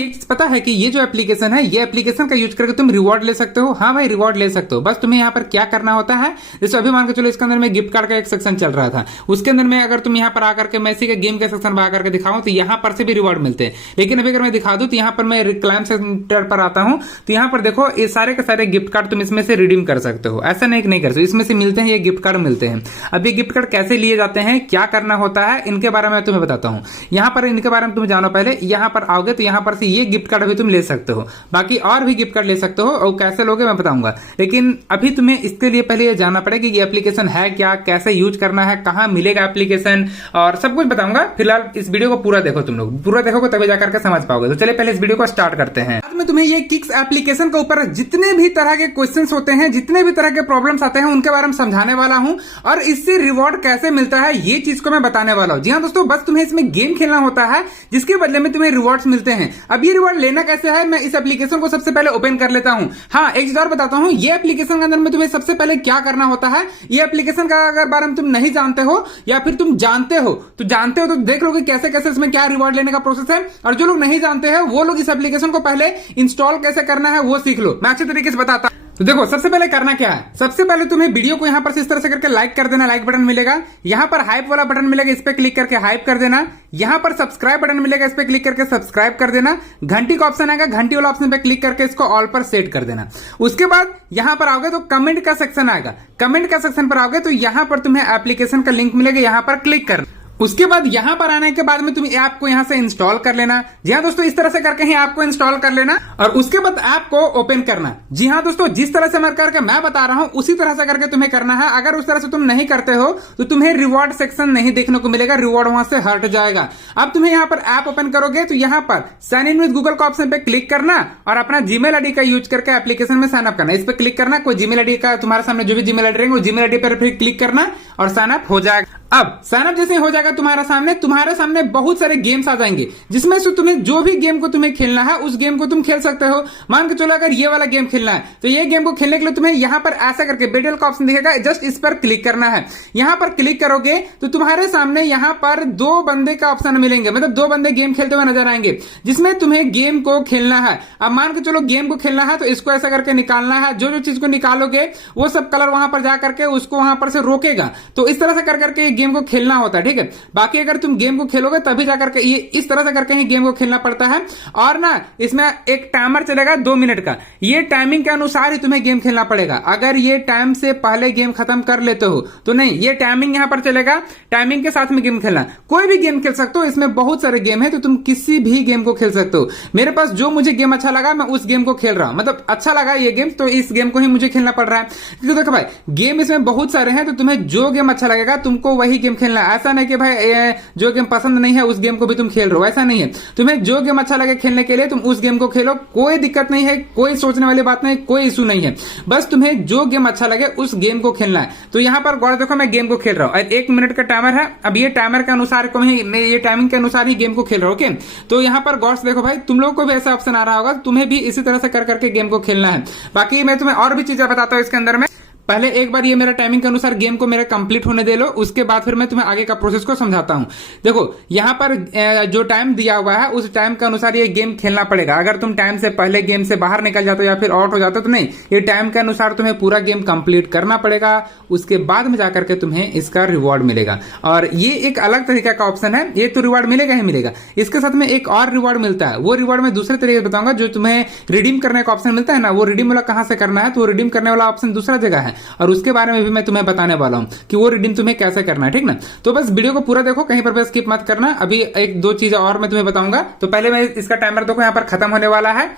एक चीज पता है कि ये जो एप्लीकेशन है, ये एप्लीकेशन का यूज करके तुम रिवॉर्ड ले सकते हो। हाँ भाई, रिवॉर्ड ले सकते हो। बस तुम्हें यहाँ पर क्या करना होता है, जैसे अभी मान के चलो इसके अंदर में गिफ्ट कार्ड का एक सेक्शन चल रहा था, उसके अंदर में अगर तुम यहाँ पर आकर के मैं इसी के गेम के सेक्शन में आकर के दिखाऊं तो यहाँ पर से भी रिवॉर्ड मिलते हैं। लेकिन अभी अगर मैं दिखा दूं तो यहाँ पर मैं रिक्लाइम सेंटर पर आता हूँ तो यहाँ पर देखो ये सारे के सारे गिफ्ट कार्ड तुम इसमें से रिडीम कर सकते हो। ऐसा नहीं कर सकते, इसमें से मिलते हैं, ये गिफ्ट कार्ड मिलते हैं। अब ये गिफ्ट कार्ड कैसे लिए जाते हैं, क्या करना होता है, इनके बारे में तुम्हें बताता हूँ। यहाँ पर इनके बारे में तुम जानो। पहले यहाँ पर आओगे तो यहाँ पर से ये गिफ्ट कार्ड भी तुम ले सकते हो, बाकी और भी गिफ्ट कार्ड ले सकते हो, और कैसे लोगे मैं बताऊंगा। लेकिन अभी तुम्हें इसके लिए पहले ये जानना पड़ेगा कि ये एप्लीकेशन है क्या, कैसे यूज करना है, कहाँ मिलेगा एप्लीकेशन, और सब कुछ बताऊंगा। फिलहाल इस वीडियो को पूरा देखो, तुम लोग पूरा देखोगे तभी जाकर के समझ पाओगे। तो चलिए पहले इस वीडियो को स्टार्ट करते हैं। बाद में तुम्हें ये किक्स एप्लीकेशन के ऊपर जितने भी तरह के क्वेश्चंस होते हैं, जितने भी तरह के प्रॉब्लम्स आते हैं, उनके बारे में समझाने वाला हूं, और इससे रिवॉर्ड कैसे मिलता है ये चीज को मैं बताने वाला हूं। जी हाँ दोस्तों, बस तुम्हें इसमें गेम खेलना होता है जिसके बदले में तुम्हें रिवॉर्ड्स मिलते हैं। अब ये रिवॉर्ड लेना कैसे है, मैं इस एप्लीकेशन को सबसे पहले ओपन कर लेता हूं। हाँ, एक चीज और बताता हूं, ये एप्लीकेशन के अंदर में तुम्हें सबसे पहले क्या करना होता है। ये एप्लीकेशन का अगर बारे में तुम नहीं जानते हो या फिर तुम जानते हो तो देख लोगे कैसे कैसे इसमें क्या रिवॉर्ड लेने का प्रोसेस है। और जो लोग नहीं जानते हैं वो लोग इस एप्लीकेशन को पहले इंस्टॉल कैसे करना है वो सीख लो, मैं अच्छे तरीके से बताता हूं। तो देखो, सबसे पहले करना क्या है, सबसे पहले तुम्हें वीडियो को यहां पर इस तरह से करके लाइक कर देना, लाइक बटन मिलेगा। यहां पर हाइप वाला बटन मिलेगा, इस पे क्लिक करके हाइप कर देना। यहां पर सब्सक्राइब बटन मिलेगा, इस पे क्लिक करके सब्सक्राइब कर देना। घंटी का ऑप्शन आएगा, घंटी वाला ऑप्शन पे क्लिक करके इसको ऑल पर सेट कर देना। उसके बाद यहां पर आओगे तो कमेंट का सेक्शन आएगा, कमेंट का सेक्शन पर आओगे तो यहां पर तुम्हें एप्लीकेशन का लिंक मिलेगा, यहां पर क्लिक करना। उसके बाद यहां पर आने के बाद में तुम ऐप को यहां से इंस्टॉल कर लेना। जी हाँ दोस्तों, इस तरह से करके ही ऐप को इंस्टॉल कर लेना और उसके बाद ऐप को ओपन करना। जी हाँ दोस्तों, जिस तरह से मैं बता रहा हूं उसी तरह से करके तुम्हें करना है। अगर उस तरह से तुम नहीं करते हो तो तुम्हें रिवॉर्ड सेक्शन नहीं देखने को मिलेगा, रिवॉर्ड वहां से हट जाएगा। अब तुम्हें यहां पर ऐप ओपन करोगे तो यहां पर साइन इन विद गूगल का ऑप्शन पे क्लिक करना और अपना जीमेल आईडी का यूज करके एप्लीकेशन में साइन अप करना। इस पर क्लिक करना, कोई जीमेल आईडी का तुम्हारे सामने जो भी जीमेल आईडी रहेंगे वो जीमेल आईडी पर फिर क्लिक करना और साइन अप हो जाएगा। अब साइन अप जैसे हो जाएगा तुम्हारे सामने बहुत सारे गेम्स आ जाएंगे, जिसमें से तुम्हें जो भी गेम को तुम्हें खेलना है उस गेम को तुम खेल सकते हो। मान के चलो अगर ये वाला गेम खेलना है तो ये गेम को खेलने के लिए तुम्हें यहां पर ऐसा करके बैटल का ऑप्शन दिखेगा, जस्ट इस पर क्लिक करना है। यहां पर क्लिक करोगे तो तुम्हारे सामने यहां पर 2 बंदे का ऑप्शन मिलेंगे, मतलब 2 बंदे गेम खेलते हुए नजर आएंगे, जिसमें तुम्हें गेम को खेलना है। अब मान के चलो गेम को खेलना है तो इसको ऐसा करके निकालना है। जो चीज को निकालोगे वो सब कलर वहां पर जाकर के उसको वहां पर से रोकेगा। तो इस तरह से कर करके गेम को खेलना होता है, ठीक है। बाकी अगर तुम गेम को खेलोगे तभी जाकर के ये इस तरह से करके ही गेम को खेलना पड़ता है। और ना इसमें एक टाइमर चलेगा 2 मिनट का, ये टाइमिंग के अनुसार ही तुम्हें गेम खेलना पड़ेगा। अगर ये टाइम से पहले गेम खत्म कर लेते हो तो नहीं, ये टाइमिंग यहां पर चलेगा, टाइमिंग के साथ में गेम खेलना। कोई भी गेम खेल सकते हो, इसमें बहुत सारे गेम है तो तुम किसी भी गेम को खेल सकते हो। मेरे पास जो मुझे गेम अच्छा लगा मैं उस गेम को खेल रहा हूं, मतलब अच्छा लगा ये गेम तो इस गेम को ही मुझे खेलना पड़ रहा है। क्योंकि देखो भाई, गेम इसमें बहुत सारे हैं तो तुम्हें जो गेम अच्छा लगेगा तुमको वही गेम खेलना है। ऐसा नहीं कि भाई जो गेम पसंद नहीं है उस गेम को भी तुम खेल रहे हो, ऐसा नहीं है। तुम्हें जो गेम अच्छा लगे खेलने के लिए तुम उस गेम को खेलो, कोई दिक्कत नहीं है, कोई सोचने वाली बात नहीं, कोई इशू नहीं है। बस तुम्हें जो गेम अच्छा लगे उस गेम को खेलना है। तो यहां पर गौर देखो, मैं गेम को खेल रहा हूं, 1 मिनट का टाइमर है। अब ये टाइमर के अनुसार ये टाइमिंग के अनुसार ही गेम को खेल रहा हूं, ओके। तो यहां पर गौर से देखो भाई, तुम लोगों को भी ऐसा ऑप्शन आ रहा होगा, तुम्हें भी इसी तरह से कर करके गेम को खेलना है। बाकी मैं तुम्हें और भी चीजें बताता हूं इसके अंदर में। पहले एक बार ये मेरा टाइमिंग के अनुसार गेम को मेरा कंप्लीट होने दे लो, उसके बाद फिर मैं तुम्हें आगे का प्रोसेस को समझाता हूं। देखो यहां पर जो टाइम दिया हुआ है उस टाइम के अनुसार ये गेम खेलना पड़ेगा। अगर तुम टाइम से पहले गेम से बाहर निकल जाते हो या फिर आउट हो जाते हो तो नहीं, ये टाइम के अनुसार तुम्हें पूरा गेम कंप्लीट करना पड़ेगा। उसके बाद में जाकर के तुम्हें इसका रिवॉर्ड मिलेगा। और ये एक अलग तरीका का ऑप्शन है, ये तो रिवॉर्ड मिलेगा ही मिलेगा। इसके साथ में एक और रिवॉर्ड मिलता है, वो रिवॉर्ड मैं दूसरे तरीके से बताऊंगा। जो तुम्हें रिडीम करने का ऑप्शन मिलता है ना, वो रिडीम वाला कहां से करना है, तो रिडीम करने वाला ऑप्शन दूसरा जगह है और उसके बारे में भी मैं तुम्हें बताने वाला हूं कि वो रिडीम तुम्हें कैसे करना है, ठीक ना। तो बस वीडियो को पूरा देखो, कहीं पर भी स्किप मत करना। अभी 1-2 चीजें और मैं तुम्हें बताऊंगा। तो पहले मैं इसका टाइमर देखो यहां पर खत्म होने वाला है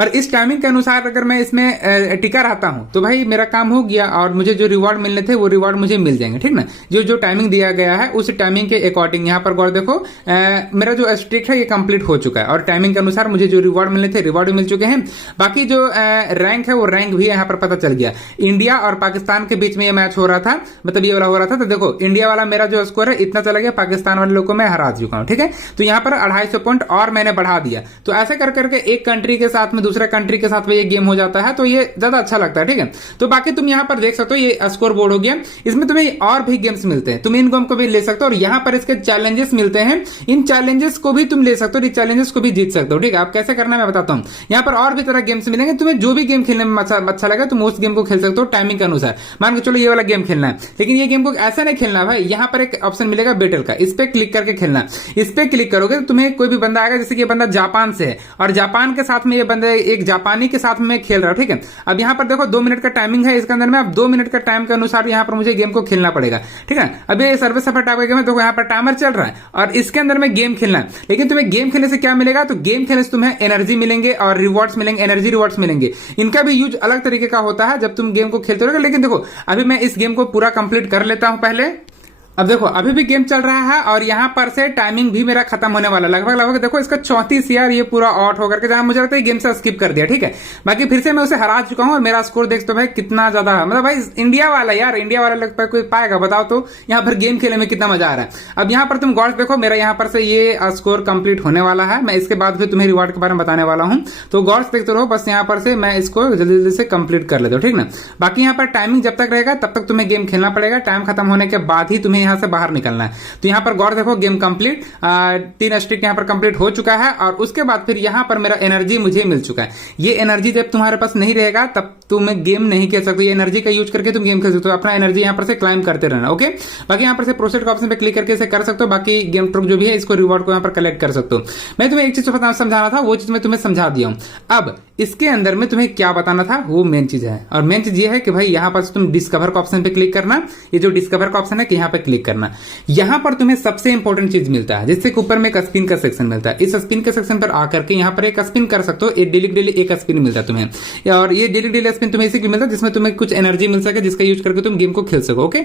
और इस टाइमिंग के अनुसार अगर मैं इसमें टिका रहता हूं तो भाई मेरा काम हो गया और मुझे जो रिवॉर्ड मिलने थे वो रिवॉर्ड मुझे मिल जाएंगे, ठीक ना। जो टाइमिंग दिया गया है उस टाइमिंग के अकॉर्डिंग यहां पर गौर देखो, मेरा जो स्ट्रिक है ये कंप्लीट हो चुका है और टाइमिंग के अनुसार मुझे जो रिवॉर्ड मिलने थे रिवॉर्ड मिल चुके हैं। बाकी जो रैंक है वो रैंक भी यहां पर पता चल गया। इंडिया और पाकिस्तान के बीच में ये मैच हो रहा था, मतलब ये वाला हो रहा था। तो देखो इंडिया वाला मेरा जो स्कोर है इतना चला गया, पाकिस्तान वाले लोग को मैं हरा चुका हूं, ठीक है। तो यहां पर 250 पॉइंट और मैंने बढ़ा दिया। तो ऐसे कर करके एक कंट्री के साथ में, दूसरे कंट्री के साथ में ये गेम हो जाता है, तो ये ज्यादा अच्छा लगता है। ठीक है, तो बाकी तुम यहाँ पर देख सकते हो ये स्कोर बोर्ड हो गया, इसमें तुम्हें और भी गेम्स मिलते हैं, तुम इन गेम को भी ले सकते हो और यहाँ पर इसके चैलेंजेस मिलते हैं, इन चैलेंजेस को भी तुम ले सकते हो, चैलेंजेस को भी जीत सकते हो। ठीक है, आप कैसे करना मैं बताता हूँ। यहाँ पर और भी तरह गेम्स मिलेंगे, तुम्हें जो भी गेम खेलने में अच्छा लगा तुम उस गेम को खेल सकते हो टाइमिंग के अनुसार। मान के चलो ये वाला गेम खेलना है, लेकिन ये गेम को ऐसा नहीं खेलना भाई, यहाँ पर एक ऑप्शन मिलेगा बैटल का, इस पे क्लिक करके खेलना। इस पे क्लिक करोगे तो तुम्हें कोई भी बंदा आएगा, जैसे कि ये बंदा जापान से है और जापान के साथ में ये बंदा एक जापानी के साथ में खेल रहा है। ठीक है, अब यहाँ पर देखो 2 मिनट का टाइमिंग है इसके अंदर में, अब 2 मिनट का टाइम के अनुसार यहाँ पर मुझे गेम को खेलना पड़ेगा। ठीक है, अब ये सर्वे सफर टाइप का गेम है, तो यहाँ पर टाइमर चल रहा है और इसके अंदर में गेम खेलना है। लेकिन तुम्हें गेम खेलने से क्या मिलेगा, तो गेम खेलने से तुम्हें एनर्जी मिलेंगे और रिवॉर्ड्स मिलेंगे, एनर्जी रिवॉर्ड्स मिलेंगे। इनका भी यूज अलग तरीके का होता है जब तुम गेम को खेलते रहोगे। लेकिन देखो अभी मैं इस गेम को पूरा कंप्लीट कर लेता हूं पहले। अब देखो अभी भी गेम चल रहा है और यहाँ पर से टाइमिंग भी मेरा खत्म होने वाला, लगभग देखो इसका 34 यार ये पूरा आउट होकर के, जहां मुझे लगता है गेम से स्किप कर दिया। ठीक है, बाकी फिर से मैं उसे हरा चुका हूं और मेरा स्कोर देख तो भाई कितना ज्यादा है, मतलब भाई इंडिया वाला यार, इंडिया वाला लग पाए कोई पाएगा बताओ तो, यहाँ पर गेम खेलने में कितना मजा आ रहा है। अब यहाँ पर तुम गॉड्स देखो, मेरा यहाँ पर से ये स्कोर कंप्लीट होने वाला है, मैं इसके बाद फिर तुम्हें रिवॉर्ड के बारे में बताने वाला हूँ, तो गॉड्स देखते रहो, बस यहाँ पर से मैं इसको जल्दी जल्दी से कंप्लीट कर लेता हूँ। ठीक ना, बाकी यहाँ पर टाइमिंग जब तक रहेगा तब तक तुम्हें गेम खेलना पड़ेगा, टाइम खत्म होने के बाद ही तुम्हें यहाँ से बाहर निकलना। तो यहाँ पर गौर देखो गेम कंप्लीट, 3 स्ट्रिक यहाँ पर कंप्लीट हो चुका है और उसके बाद फिर यहाँ पर मेरा एनर्जी मुझे मिल चुका है। ये एनर्जी जब तुम्हारे पास नहीं रहेगा तब तुम गेम नहीं खेल सकते, ये एनर्जी का यूज करके तुम गेम खेल सकते हो, अपना एनर्जी यहाँ पर से क्लाइम करते रहना। ओके, बाकी यहाँ पर से प्रोसीड का ऑप्शन पे क्लिक करके इसे कर सकते हो, बाकी गेम ट्रुक जो भी है इसको रिवॉर्ड को यहाँ पर कलेक्ट कर सकते हो। मैं तुम्हें एक चीज समझाना था, वो चीज मैं तुम्हें समझा दिया हूँ। अब इसके अंदर में तुम्हें क्या बताना था वो मेन चीज है, और मेन चीज ये है कि भाई यहाँ पर तुम डिस्कवर का ऑप्शन पे क्लिक करना, ये जो डिस्कवर का ऑप्शन है कि यहाँ पे क्लिक करना, यहाँ पर तुम्हें सबसे इंपॉर्टेंट चीज मिलता है, जिससे ऊपर में एक स्पिन का सेक्शन मिलता है। इस स्पिन के सेक्शन पर आकर के यहाँ पर एक स्पिन कर सकते हो, डेली एक स्पिन मिलता है तुम्हें, और ये डेली स्पिन तुम्हें इसी मिलता है जिसमें तुम्हें कुछ एनर्जी मिल सके, जिसका यूज करके तुम गेम को खेल सको। ओके,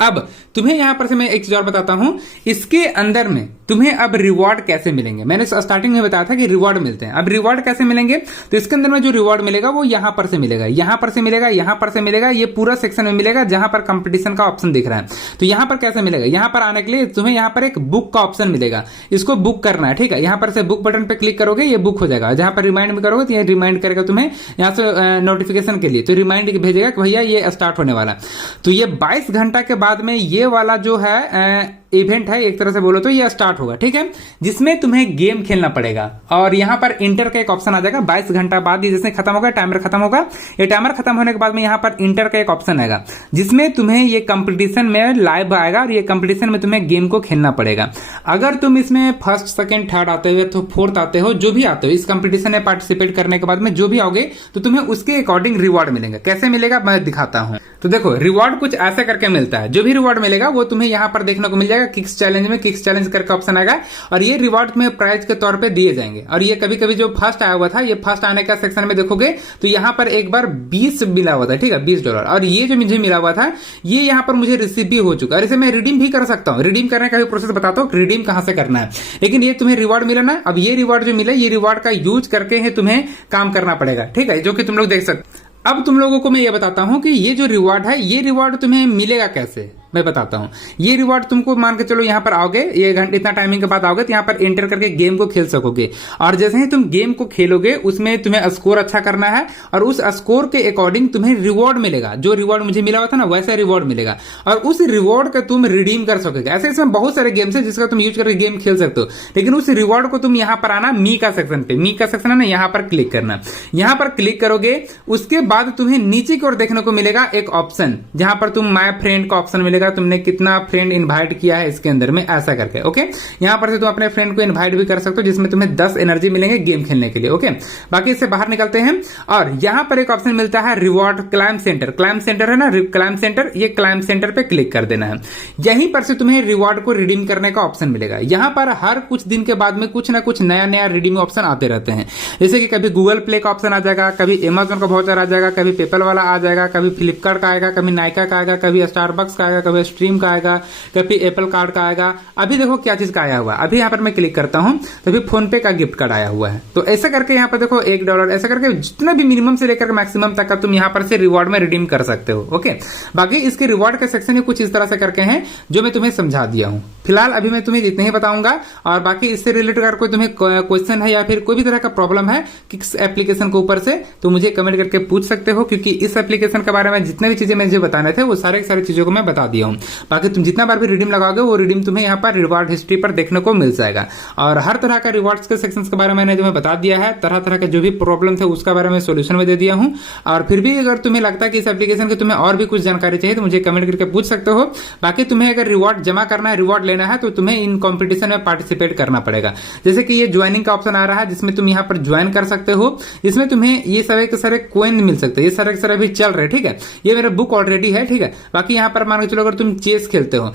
अब तुम्हें यहां पर से मैं एक चीज और बताता हूं, इसके अंदर में तुम्हें अब रिवॉर्ड कैसे मिलेंगे। मैंने स्टार्टिंग में बताया था कि रिवॉर्ड मिलते हैं, अब रिवॉर्ड कैसे मिलेंगे, तो इसके अंदर में जो रिवॉर्ड मिलेगा वो यहां पर से मिलेगा, यहां पर से मिलेगा, यहां पर से मिलेगा, ये पूरा सेक्शन में मिलेगा जहां पर कंपटीशन का ऑप्शन दिख रहा है। तो यहां पर कैसे मिलेगा, यहां पर आने के लिए तुम्हें यहां पर एक बुक का ऑप्शन मिलेगा, इसको बुक करना है। ठीक है, यहां पर से बुक बटन पे क्लिक करोगे ये बुक हो जाएगा, जहां पर रिमाइंड में करोगे तो ये रिमाइंड करेगा तुम्हें यहां से नोटिफिकेशन के लिए, तो रिमाइंड भेजेगा कि भैया ये स्टार्ट होने वाला। तो ये 22 घंटा के बाद में ये वाला जो है इवेंट है, एक तरह से बोलो तो ये स्टार्ट होगा। ठीक है, जिसमें तुम्हें गेम खेलना पड़ेगा और यहां पर इंटर का एक ऑप्शन आ जाएगा 22 घंटा बाद, जैसे खत्म होगा टाइमर खत्म होगा, ये टाइमर खत्म होने के बाद में यहां पर इंटर का एक ऑप्शन आएगा, जिसमें तुम्हें ये कंपटीशन में लाइव आएगा और ये कंपटीशन में तुम्हें गेम को खेलना पड़ेगा। अगर तुम इसमें फर्स्ट सेकंड थर्ड आते हो तो फोर्थ आते हो, जो भी आते हो इस कंपटीशन में पार्टिसिपेट करने के बाद में जो भी आओगे तो तुम्हें उसके अकॉर्डिंग रिवॉर्ड मिलेगा। कैसे मिलेगा मैं दिखाता हूं। तो देखो रिवॉर्ड कुछ ऐसे करके मिलता है, जो भी रिवॉर्ड मिलेगा वो तुम्हें यहां पर देखने को मिल जाएगा, किक्स चैलेंज में किक्स चैलेंज करके ऑप्शन आएगा और ये रिवॉर्ड तुम्हें प्राइज के तौर पे दिए जाएंगे। और ये कभी कभी जो फर्स्ट आया हुआ था, ये फर्स्ट आने का सेक्शन में देखोगे तो यहां पर एक बार 20 मिला हुआ था, ठीक है $20, और ये जो मुझे मिला हुआ था ये यहां पर मुझे रिसीव भी हो चुका है, और इसे मैं रिडीम भी कर सकता हूं। रिडीम करने का भी प्रोसेस बताता हूं, रिडीम कहां से करना है, लेकिन ये तुम्हें रिवॉर्ड मिला ना, अब ये रिवॉर्ड जो मिला ये रिवॉर्ड का यूज करके ही तुम्हें काम करना पड़ेगा। ठीक है, जो कि तुम लोग देख सकते। अब तुम लोगों को मैं ये बताता हूं कि ये जो रिवॉर्ड है ये रिवॉर्ड तुम्हें मिलेगा कैसे, मैं बताता हूं। ये रिवॉर्ड तुमको मान के चलो यहां पर आओगे, ये घंटे इतना टाइमिंग के बाद आओगे तो यहां पर एंटर करके गेम को खेल सकोगे, और जैसे ही तुम गेम को खेलोगे उसमें तुम्हें स्कोर अच्छा करना है और उस स्कोर के अकॉर्डिंग तुम्हें रिवॉर्ड मिलेगा। जो रिवॉर्ड मुझे मिला हुआ था ना वैसा रिवॉर्ड मिलेगा, और उस रिवॉर्ड का तुम रिडीम कर सकोगे। ऐसे इसमें बहुत सारे गेम्स है जिसका तुम यूज करके गेम खेल सकते हो, लेकिन उस रिवॉर्ड को तुम यहां पर आना, मी का सेक्शन पे, मी का सेक्शन है ना, यहां पर क्लिक करना। यहां पर क्लिक करोगे उसके बाद तुम्हें नीचे की ओर देखने को मिलेगा एक ऑप्शन, जहां पर तुम माय फ्रेंड का ऑप्शन मिलेगा, तुमने कितना फ्रेंड इनवाइट किया है इसके अंदर में, ऐसा करके। ओके, यहां पर से तुम अपने फ्रेंड को इनवाइट भी कर सकते हो, जिसमें तुम्हें 10 एनर्जी मिलेंगे गेम खेलने के लिए। ओके, बाकी इससे बाहर निकलते हैं और यहां पर एक ऑप्शन मिलता है reward climb centre. Climb centre है ना, क्लाइम सेंटर, ये क्लाइम सेंटर पे क्लिक कर देना है। यहीं पर से तुम्हें रिवॉर्ड को रिडीम करने का ऑप्शन मिलेगा। यहां पर हर कुछ दिन के बाद में कुछ ना कुछ नया नया रिडीम ऑप्शन आते रहते हैं, जैसे कि कभी गूगल प्ले का ऑप्शन आ जाएगा, कभी अमेजोन का वाउचर आ जाएगा, कभी पेपल वाला आ जाएगा, कभी फ्लिपकार्ट का आएगा, कभी नाइका का आएगा, कभी स्टारबक्स का आएगा, कभी स्ट्रीम का आएगा, कभी एप्पल कार्ड का आएगा। अभी देखो क्या चीज का आया हुआ है, अभी यहाँ पर मैं क्लिक करता हूँ तो अभी फोन पे का गिफ्ट कार्ड आया हुआ है। तो ऐसा करके यहाँ पर देखो $1 ऐसा करके जितना भी मिनिमम से लेकर मैक्सिमम तक का तुम यहाँ पर से रिवॉर्ड में रिडीम कर सकते हो। ओके, बाकी इसके रिवॉर्ड का सेक्शन ही कुछ इस तरह से करके हैं जो मैं तुम्हें समझा दिया हूँ। फिलहाल अभी मैं तुम्हें इतना ही बताऊंगा, और बाकी इससे रिलेटेड अगर कोई तुम्हें क्वेश्चन है या फिर कोई भी तरह का प्रॉब्लम है किस एप्लीकेशन के ऊपर से, तो मुझे कमेंट करके पूछ सकते हो, क्योंकि इस एप्लीकेशन के बारे में जितने भी चीजें मुझे बताने थे वो सारी चीजों को मैं बता दिया हूँ। बाकी तुम जितना बार भी रिडीम लगाओगे वो रिडीम तुम्हें यहाँ पर रिवॉर्ड हिस्ट्री पर देखने को मिल जाएगा। और हर तरह का रिवॉर्ड्स के सेक्शंस के बारे में मैंने तुम्हें बता दिया है, तरह तरह के जो भी प्रॉब्लम थे उसका बारे में सोल्यूशन में दे दिया हूँ। और फिर भी अगर तुम्हें लगता है कि इस एप्लीकेशन की तुम्हें और भी कुछ जानकारी चाहिए तो मुझे कमेंट करके पूछ सकते हो। बाकी तुम्हें अगर रिवॉर्ड जमा करना है, रिवॉर्ड लेना है, तो तुम्हें इन कॉम्पिटिशन में पार्टिसिपेट करना पड़ेगा। जैसे कि ये ज्वाइनिंग का ऑप्शन आ रहा है जिसमें तुम यहाँ पर ज्वाइन कर सकते हो, इसमें तुम्हें ये सारे के सारे कोइन मिल सकते हैं, ये सारे के सारे अभी चल रहे, ठीक है। ये मेरा बुक ऑलरेडी है, ठीक है। बाकी यहाँ पर मान के चलो अगर तुम चेस खेलते हो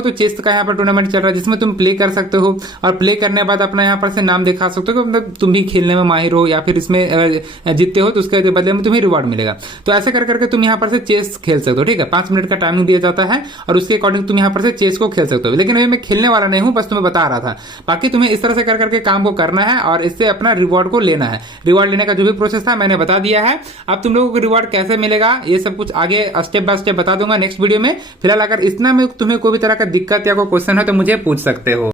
तो चेस का यहाँ पर टूर्नामेंट चल रहा है जिसमें तुम प्ले कर सकते हो, और प्ले करने के बाद अपना यहाँ पर से नाम दिखा सकते हो कि मतलब तुम भी खेलने में माहिर हो, या फिर इसमें जीतते हो तो उसके बदले में तुम्हें रिवॉर्ड मिलेगा। तो ऐसे कर करके तुम यहाँ पर से चेस खेल सकते हो, ठीक है। 5 मिनट का टाइमिंग दिया जाता है और उसके अकॉर्डिंग तुम यहाँ पर से चेस को खेल सकते हो। लेकिन अभी मैं खेलने वाला नहीं हूं, बस तुम्हें बता रहा था। बाकी तुम्हें इस तरह से कर करके काम को करना है और इससे अपना रिवॉर्ड को लेना है। रिवॉर्ड लेने का जो भी प्रोसेस था मैंने बता दिया है। अब तुम लोगों को रिवॉर्ड कैसे मिलेगा ये सब कुछ आगे स्टेप बाय स्टेप बता दूंगा नेक्स्ट वीडियो में। फिलहाल अगर इतना में तुम्हें कोई भी तरह का दिक्कत या कोई क्वेश्चन है तो मुझे पूछ सकते हो।